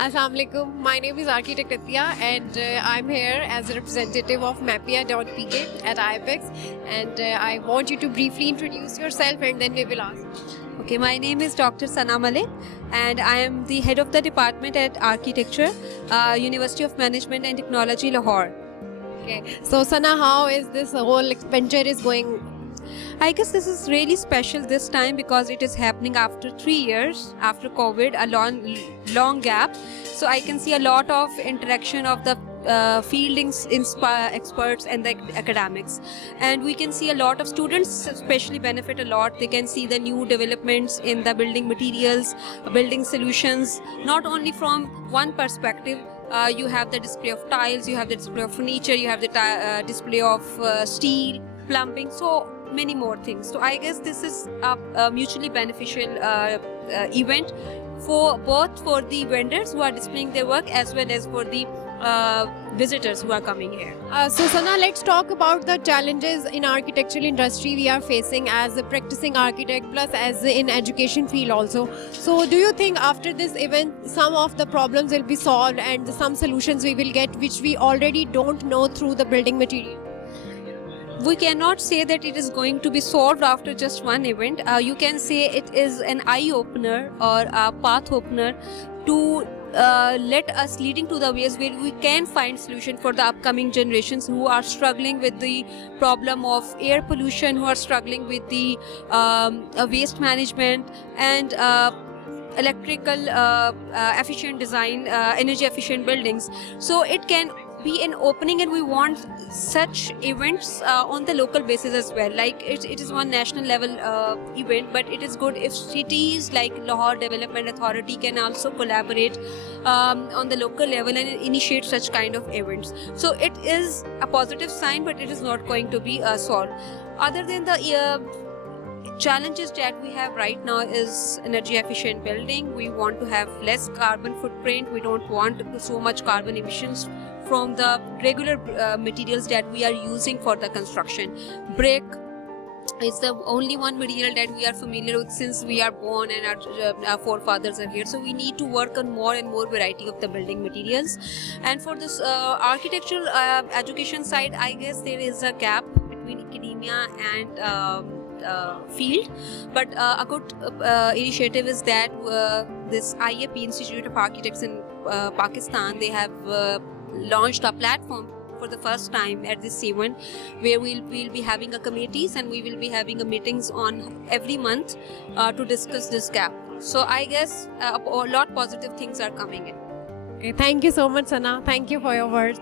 Assalamu alaikum. My name is Architect Athiya and I'm here as a representative of 𝗦PA.PK at IAPEX, and I want you to briefly introduce yourself and then we will ask. Okay, my name is Dr. Malik and I am the head of the department at Architecture, University of Management and Technology, Lahore. Okay, so Sana, how is this whole venture is going? I guess this is really special this time because it is happening after 3 years, after COVID, a long gap. So I can see a lot of interaction of the field experts and the academics, and we can see a lot of students especially benefit a lot. They can see the new developments in the building materials, building solutions, not only from one perspective. You have the display of tiles, you have the display of furniture, you have the display of steel, plumbing, so many more things. So I guess this is a mutually beneficial event for both for the vendors who are displaying their work as well as for the visitors who are coming here. So Sana, let's talk about the challenges in architectural industry we are facing as a practicing architect plus as in education field also. So do you think after this event some of the problems will be solved and some solutions we will get which we already don't know through the building material? We cannot say that it is going to be solved after just one event. You can say it is an eye-opener or a path opener to let us leading to the ways where we can find solution for the upcoming generations who are struggling with the problem of air pollution, who are struggling with the waste management and electrical efficient design, energy efficient buildings. So it can be an opening, and we want such events on the local basis as well. Like it is one national level event, but it is good if cities like Lahore Development Authority can also collaborate on the local level and initiate such kind of events. So it is a positive sign, but it is not going to be solved. Other than the challenges that we have right now is energy efficient building. We want to have less carbon footprint. We don't want so much carbon emissions from the regular materials that we are using for the construction. Brick is the only one material that we are familiar with since we are born and our forefathers are here. So we need to work on more and more variety of the building materials. And for this architectural education side, I guess there is a gap between academia and field, but a good initiative is that this IAP Institute of Architects in Pakistan, they have launched a platform for the first time at this event where we'll be having a committees and we will be having a meetings on every month to discuss this gap. So I guess a lot positive things are coming in. Okay, thank you so much, Sana. Thank you for your words.